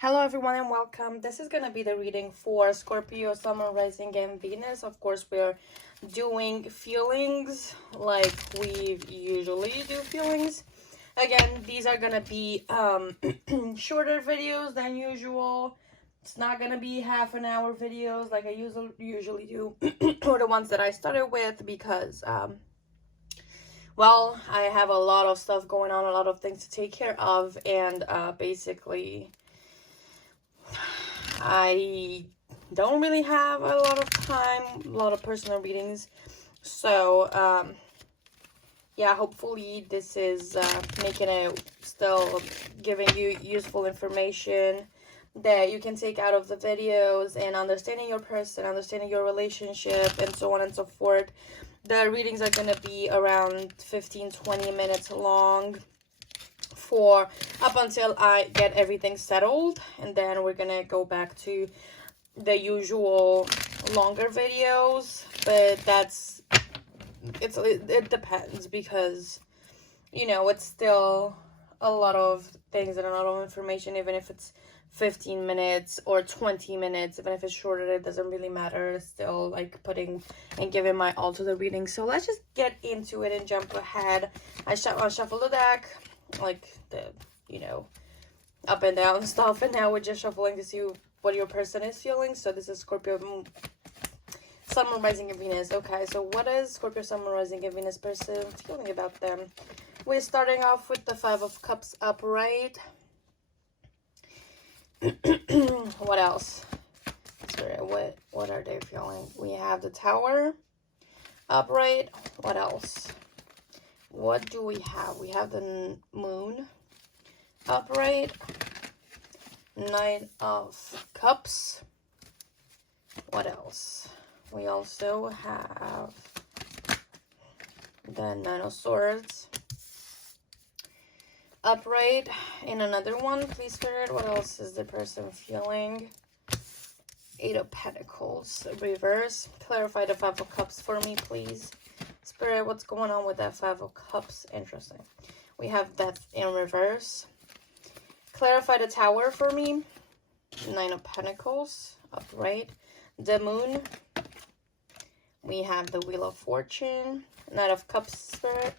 Hello everyone and welcome. This is going to be the reading for Scorpio, Sun, Rising, and Venus. Of course, we're doing feelings like we usually do feelings. Again, these are going to be shorter videos than usual. It's not going to be half an hour videos like I usually do, or the ones that I started with, because well, I have a lot of stuff going on, a lot of things to take care of, and basically I don't really have a lot of time, a lot of personal readings. So, yeah, hopefully this is making it, still giving you useful information that you can take out of the videos, and understanding your person, understanding your relationship, and so on and so forth. The readings are going to be around 15-20 minutes long, for up until I get everything settled, and then we're gonna go back to the usual longer videos. But it depends, because it's still a lot of things and a lot of information, even if it's 15 minutes or 20 minutes. Even if it's shorter, it doesn't really matter. It's still like putting and giving my all to the reading. So let's just get into it and jump ahead. I shuffle the deck, like the up and down stuff, and now we're just shuffling to see what your person is feeling. So this is Scorpio Sun, Rising, and Venus. Okay, so what is Scorpio Sun, Rising, and Venus person feeling about them? We're starting off with the Five of Cups upright. What else? Sorry, what are they feeling? We have the Tower upright. What else? What do we have? We have the Moon upright. Knight of Cups. What else? We also have the Nine of Swords upright. In another one, please, Spirit. What else is the person feeling? Eight of Pentacles reverse. Clarify the Five of Cups for me, please. Spirit, what's going on with that Five of Cups? Interesting. We have Death in reverse. Clarify the Tower for me. Nine of Pentacles upright. The Moon. We have the Wheel of Fortune. Knight of Cups, Spirit.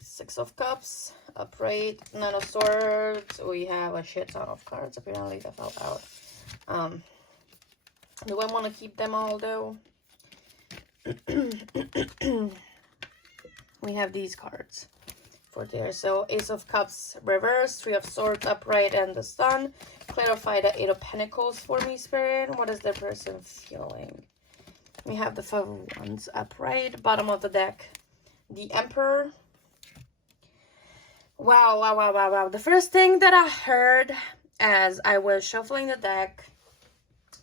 Six of Cups upright. Nine of Swords. We have a shit ton of cards. Apparently that fell out. Do I want to keep them all though? We have these cards for there. So Ace of Cups reverse, Three of Swords upright, and the Sun. Clarify the Eight of Pentacles for me, Spirit. What is the person feeling? We have the Five of Wands upright. Bottom of the deck, the Emperor. Wow. The first thing that I heard as I was shuffling the deck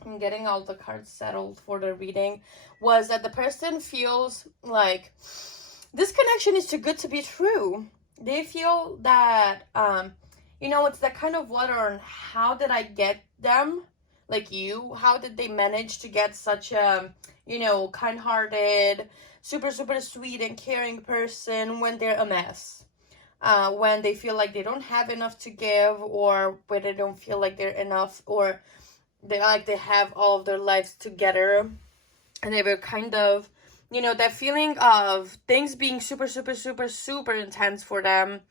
and getting all the cards settled for the reading was that the person feels like this connection is too good to be true. They feel that, it's that kind of water on how did I get them? Like you, how did they manage to get such a, kind-hearted, super, super sweet and caring person when they're a mess? When they feel like they don't have enough to give, or when they don't feel like they're enough, or they have all of their lives together, and they were kind of, that feeling of things being super, super, super, super intense for them,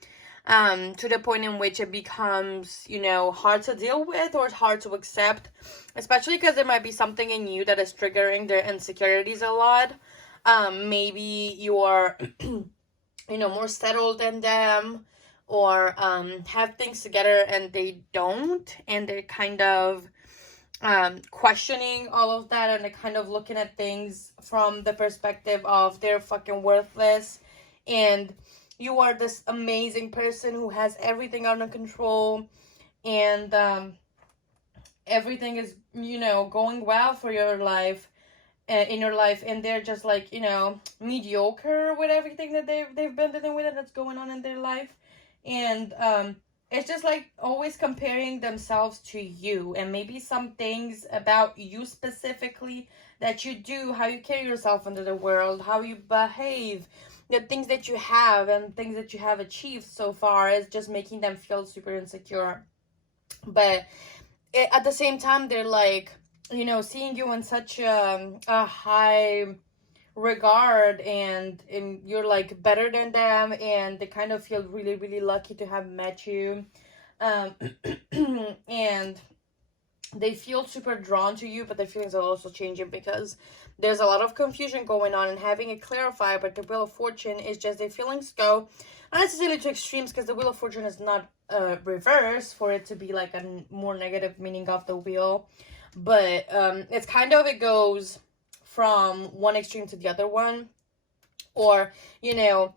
to the point in which it becomes, hard to deal with or hard to accept, especially because there might be something in you that is triggering their insecurities a lot. Maybe you're more settled than them, or have things together and they don't, and they're kind of questioning all of that, and they're kind of looking at things from the perspective of they're fucking worthless, and you are this amazing person who has everything under control, and everything is going well for your life, in your life, and they're just like mediocre with everything that they've been dealing with and that's going on in their life. And it's just like always comparing themselves to you, and maybe some things about you specifically that you do, how you carry yourself into the world, how you behave, the things that you have and things that you have achieved so far, is just making them feel super insecure. But at the same time, they're like, you know, seeing you in such a high regard, and you're like better than them, and they kind of feel really, really lucky to have met you. um and they feel super drawn to you, but their feelings are also changing because there's a lot of confusion going on, and having it clarified. But the Wheel of Fortune is just their feelings go not necessarily to extremes, because the Wheel of Fortune is not reverse for it to be like a more negative meaning of the wheel. But it's kind of, it goes from one extreme to the other one. Or, you know,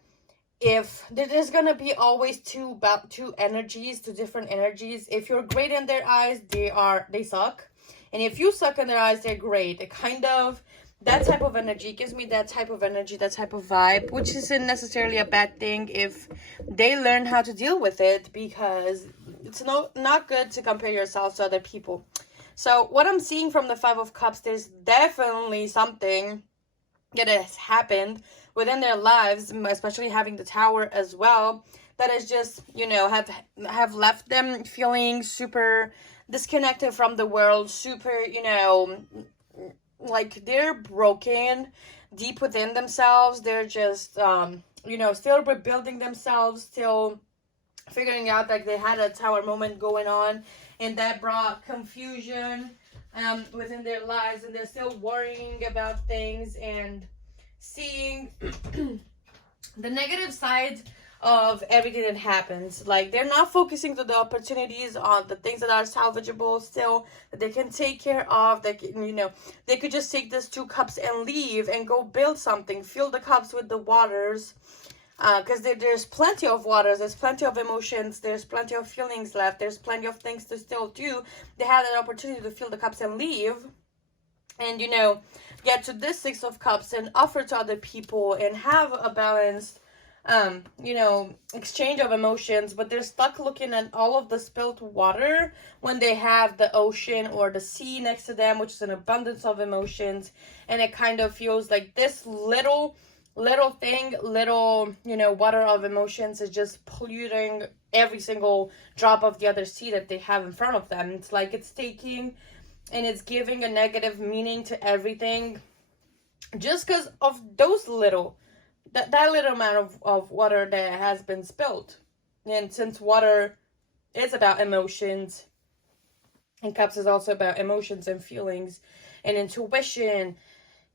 if there's gonna be always two energies, two different energies. If you're great in their eyes, they suck, and if you suck in their eyes, they're great. It kind of, that type of energy gives me that type of energy, that type of vibe, which isn't necessarily a bad thing if they learn how to deal with it, because it's not good to compare yourself to other people. So what I'm seeing from the Five of Cups, there's definitely something that has happened within their lives, especially having the Tower as well, that is just, you know, have left them feeling super disconnected from the world, super, you know, like they're broken deep within themselves. They're just you know, still rebuilding themselves, still figuring out, like they had a Tower moment going on, and that brought confusion within their lives, and they're still worrying about things and seeing the negative side of everything that happens. Like they're not focusing to the opportunities, on the things that are salvageable still, that they can take care of. That, you know, they could just take this 2 cups and leave and go build something, fill the cups with the waters, because there's plenty of waters, there's plenty of emotions, there's plenty of feelings left, there's plenty of things to still do. They have that opportunity to fill the cups and leave, and, you know, get to this 6 of Cups and offer to other people and have a balanced you know, exchange of emotions. But they're stuck looking at all of the spilt water when they have the ocean or the sea next to them, which is an abundance of emotions. And it kind of feels like this little thing, you know, water of emotions is just polluting every single drop of the other sea that they have in front of them. It's like it's taking and it's giving a negative meaning to everything just because of those little, that little amount of water that has been spilled. And since water is about emotions, and Cups is also about emotions and feelings and intuition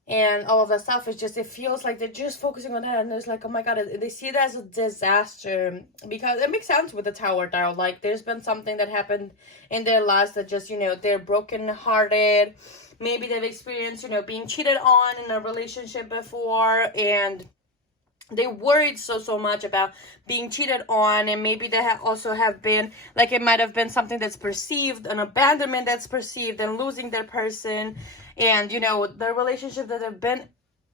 and all of that stuff, is just, it feels like they're just focusing on that, and there's like, oh my god, they see it as a disaster, because it makes sense with the Tower Dial. Like there's been something that happened in their lives that just, you know, they're broken hearted. Maybe they've experienced, you know, being cheated on in a relationship before, and they worried so much about being cheated on. And maybe they also have been, like, it might have been something that's perceived, an abandonment that's perceived, and losing their person. And, you know, the relationship that they've been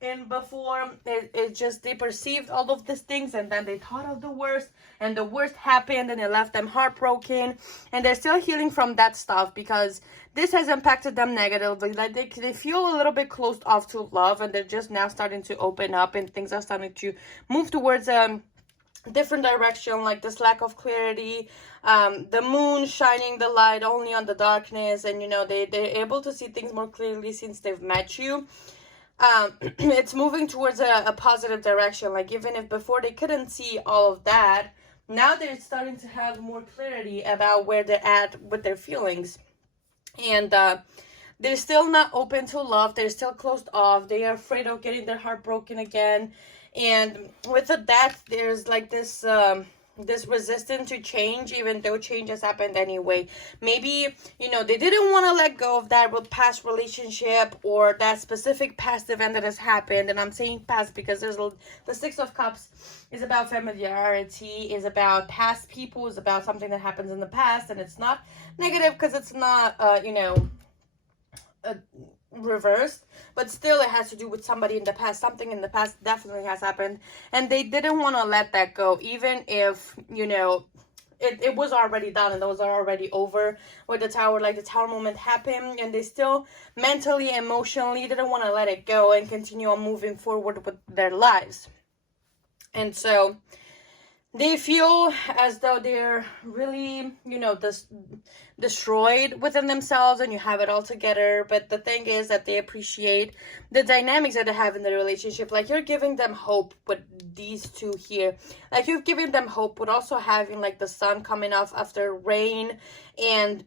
in before, it just, they perceived all of these things, and then they thought of the worst, and the worst happened, and it left them heartbroken. And they're still healing from that stuff, because this has impacted them negatively. Like they feel a little bit closed off to love, and they're just now starting to open up, and things are starting to move towards different direction. Like this lack of clarity, the moon shining the light only on the darkness, and, you know, they're able to see things more clearly since they've met you. It's moving towards a positive direction. Like even if before they couldn't see all of that, now they're starting to have more clarity about where they're at with their feelings. And they're still not open to love. They're still closed off. They are afraid of getting their heart broken again. And with the death, there's like this this resistance to change, even though change has happened anyway. Maybe, you know, they didn't want to let go of that past relationship or that specific past event that has happened. And I'm saying past because there's the 6 of Cups is about familiarity, is about past people, is about something that happens in the past. And it's not negative because it's not you know, reversed, but still it has to do with somebody in the past. Something in the past definitely has happened, and they didn't want to let that go, even if, you know, it was already done and those are already over with the Tower. Like the Tower moment happened, and they still mentally, emotionally didn't want to let it go and continue on moving forward with their lives. And so they feel as though they're really, you know, destroyed within themselves and you have it all together. But the thing is that they appreciate the dynamics that they have in the relationship. Like, you're giving them hope with these two here. Like, you've given them hope with also having like the sun coming off after rain. And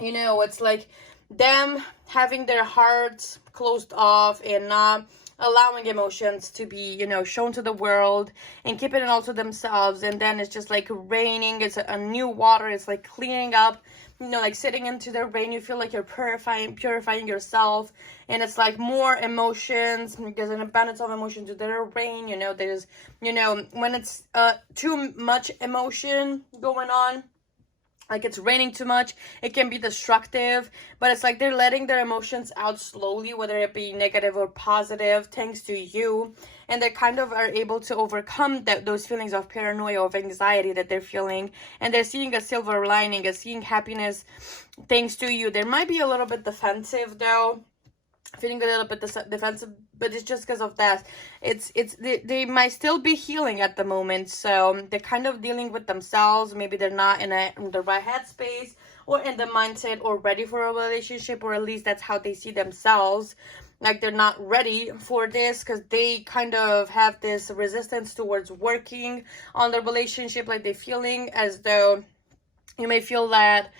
you know, it's like them having their hearts closed off and not allowing emotions to be, you know, shown to the world and keeping it all to themselves. And then it's just like raining, it's a new water, it's like cleaning up, you know, like sitting into the rain, you feel like you're purifying yourself. And it's like more emotions, there's an abundance of emotions to the rain, you know. There's, you know, when it's too much emotion going on, like it's raining too much, it can be destructive. But it's like they're letting their emotions out slowly, whether it be negative or positive, thanks to you. And they kind of are able to overcome those feelings of paranoia, of anxiety that they're feeling. And they're seeing a silver lining, and seeing happiness thanks to you. They might be a little bit defensive though, feeling a little bit defensive, but it's just because of that. They might still be healing at the moment, so they're kind of dealing with themselves. Maybe they're not in the right headspace or in the mindset or ready for a relationship, or at least that's how they see themselves. Like, they're not ready for this because they kind of have this resistance towards working on the relationship. Like, they're feeling as though you may feel that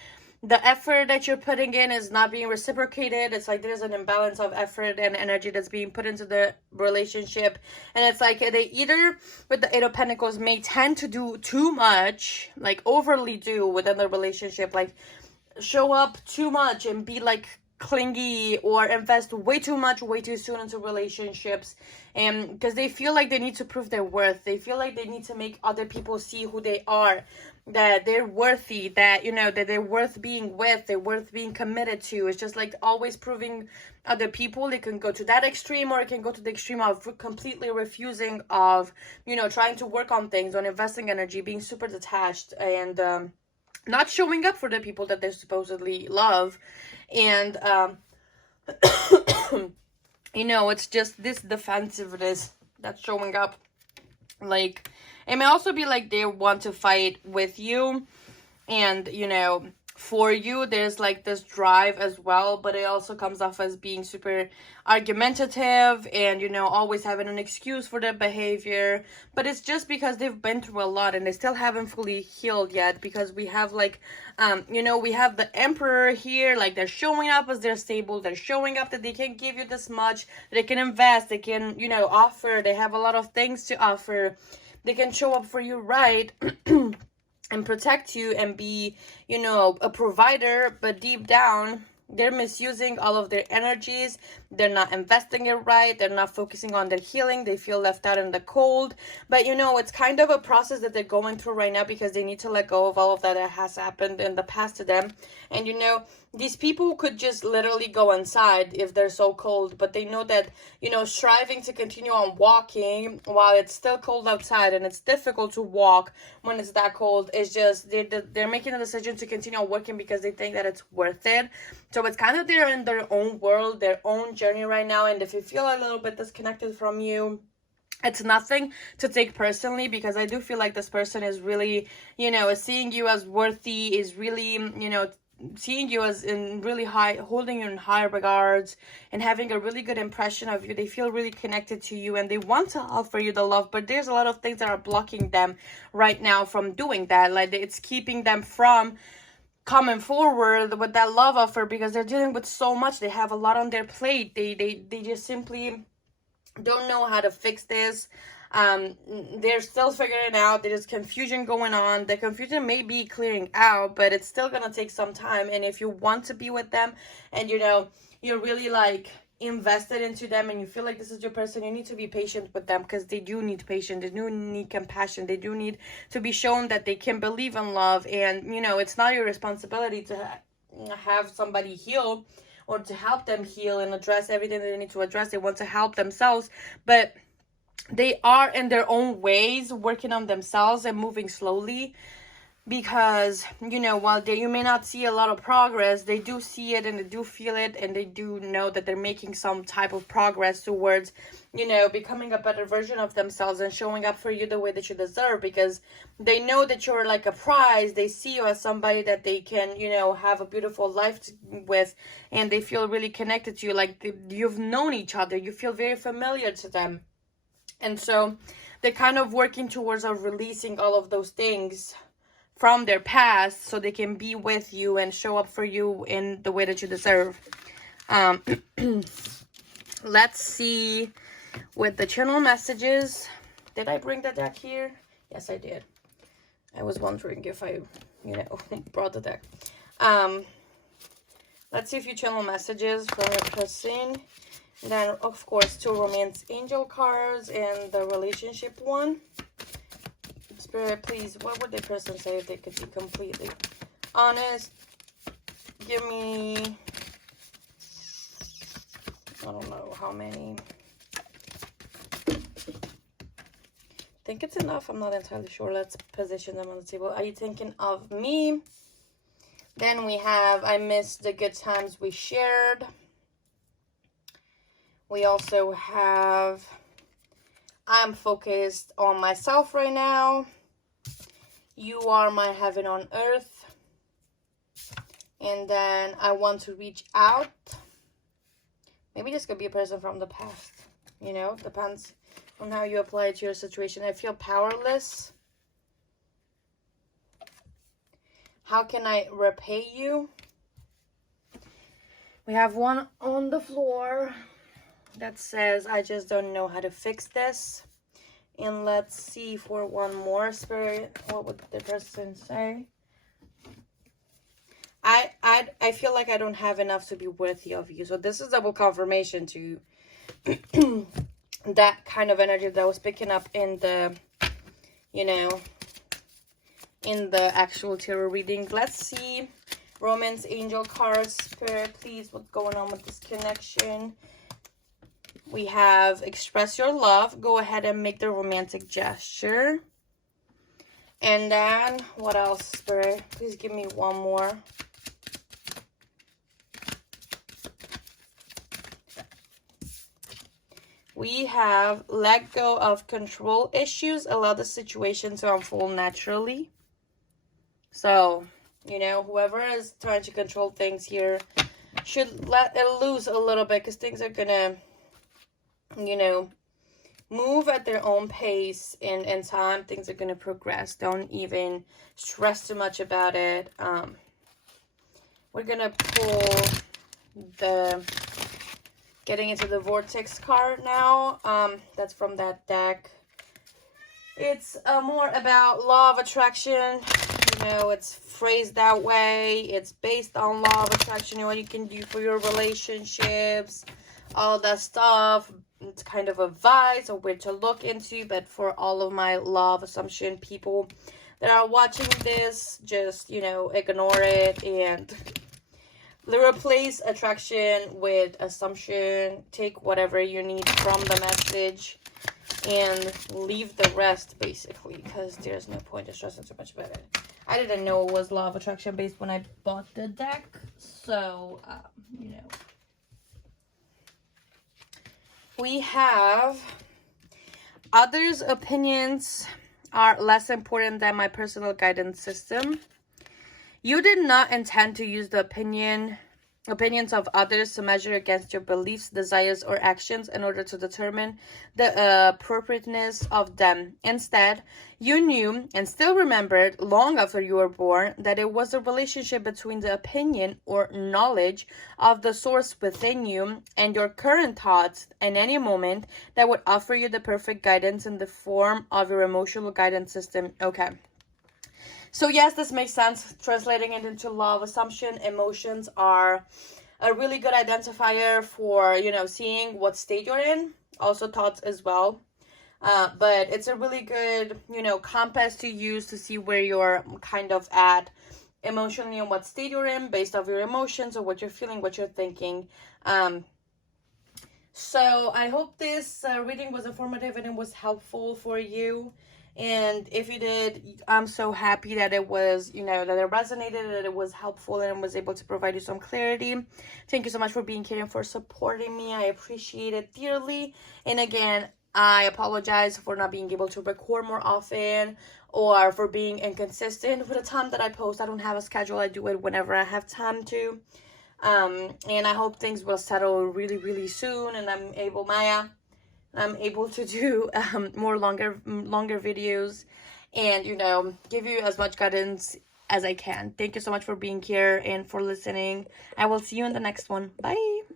the effort that you're putting in is not being reciprocated. It's like there's an imbalance of effort and energy that's being put into the relationship. And it's like they either, with the Eight of Pentacles, may tend to do too much, like overly do within the relationship, like show up too much and be like clingy, or invest way too much way too soon into relationships. And because they feel like they need to prove their worth, they feel like they need to make other people see who they are, that they're worthy, that, you know, that they're worth being with, they're worth being committed to. It's just like always proving other people. They can go to that extreme, or it can go to the extreme of completely refusing of, you know, trying to work on things, on investing energy, being super detached, and not showing up for the people that they supposedly love. And you know, it's just this defensiveness that's showing up. Like, it may also be like they want to fight with you, and, you know, for you, there's like this drive as well, but it also comes off as being super argumentative and, you know, always having an excuse for their behavior. But it's just because they've been through a lot and they still haven't fully healed yet, because we have like, you know, we have the Emperor here. Like, they're showing up as they're stable, they're showing up that they can give you this much, they can invest, they can, you know, offer, they have a lot of things to offer, they can show up for you, right? And protect you and be, you know, a provider. But deep down, they're misusing all of their energies. They're not investing it right. They're not focusing on their healing. They feel left out in the cold. But, you know, it's kind of a process that they're going through right now, because they need to let go of all of that has happened in the past to them. And, you know, these people could just literally go inside if they're so cold. But they know that, you know, striving to continue on walking while it's still cold outside, and it's difficult to walk when it's that cold, is just, they're making a decision to continue on working because they think that it's worth it. So it's kind of, they're in their own world, their own journey right now. And if you feel a little bit disconnected from you, it's nothing to take personally, because I do feel like this person is really, you know, is seeing you as worthy, is really, you know, seeing you as in really high, holding you in high regards and having a really good impression of you. They feel really connected to you and they want to offer you the love, but there's a lot of things that are blocking them right now from doing that. Like, it's keeping them from coming forward with that love offer, because they're dealing with so much. They have a lot on their plate. They just simply don't know how to fix this. They're still figuring it out. There's confusion going on. The confusion may be clearing out, but it's still gonna take some time. And if you want to be with them, and, you know, you're really like invested into them, and you feel like this is your person, you need to be patient with them, because they do need patience, they do need compassion, they do need to be shown that they can believe in love. And, you know, it's not your responsibility to have somebody heal, or to help them heal and address everything that they need to address. They want to help themselves, but they are in their own ways working on themselves and moving slowly. because, you know, while you may not see a lot of progress, they do see it and they do feel it, and they do know that they're making some type of progress towards, you know, becoming a better version of themselves and showing up for you the way that you deserve, because they know that you're like a prize. They see you as somebody that they can, you know, have a beautiful life with, and they feel really connected to you, like you've known each other, you feel very familiar to them. And so they're kind of working towards releasing all of those things from their past so they can be with you and show up for you in the way that you deserve. Let's see with the channel messages. Did I bring the deck here? Yes, I did. I was wondering if I, you know, brought the deck. Let's see a few channel messages from your person. Then, of course, 2 romance angel cards and the relationship one. Spirit, please, what would the person say if they could be completely honest? Give me, I don't know how many. I think it's enough. I'm not entirely sure. Let's position them on the table. Are you thinking of me? Then we have, I miss the good times we shared. We also have, I'm focused on myself right now. You are my heaven on earth. And then I want to reach out. Maybe this could be a person from the past. You know, depends on how you apply it to your situation. I feel powerless. How can I repay you? We have one on the floor that says, I just don't know how to fix this. And let's see for one more, Spirit, what would the person say? I feel like I don't have enough to be worthy of you. So this is double confirmation to that kind of energy that I was picking up in the, you know, in the actual tarot reading. Let's see. Romance angel cards, Spirit, please, what's going on with this connection? We have express your love. Go ahead and make the romantic gesture. And then, what else, Spirit? Please give me one more. We have let go of control issues. Allow the situation to unfold naturally. So, you know, whoever is trying to control things here should let it loose a little bit, because things are gonna, you know, move at their own pace, and in time things are gonna progress. Don't even stress too much about it. We're gonna pull the getting into the vortex card now. That's from that deck. It's more about law of attraction. You know, it's phrased that way. It's based on law of attraction and what you can do for your relationships, all that stuff. It's kind of advice or where to look into, but for all of my law of assumption people that are watching this, just, you know, ignore it and replace attraction with assumption. Take whatever you need from the message and leave the rest, basically, because there's no point in stressing too much about it. I didn't know it was law of attraction based when I bought the deck, so you know. We have others' opinions are less important than my personal guidance system. You did not intend to use the opinions of others to measure against your beliefs, desires, or actions in order to determine the appropriateness of them. Instead, you knew and still remembered long after you were born that it was the relationship between the opinion or knowledge of the source within you and your current thoughts in any moment that would offer you the perfect guidance in the form of your emotional guidance system. Okay. So yes, this makes sense. Translating it into law of assumption, emotions are a really good identifier for, you know, seeing what state you're in. Also thoughts as well. But it's a really good, you know, compass to use to see where you're kind of at emotionally and what state you're in based off your emotions or what you're feeling, what you're thinking. So I hope this reading was informative and it was helpful for you. And if you did, I'm so happy that it was, you know, that it resonated, that it was helpful, and was able to provide you some clarity. Thank you so much for being here and for supporting me. I appreciate it dearly. And again, I apologize for not being able to record more often, or for being inconsistent with the time that I post. I don't have a schedule. I do it whenever I have time to. And I hope things will settle really, really soon, and I'm able to do more longer videos, and, you know, give you as much guidance as I can. Thank you so much for being here and for listening. I will see you in the next one. Bye.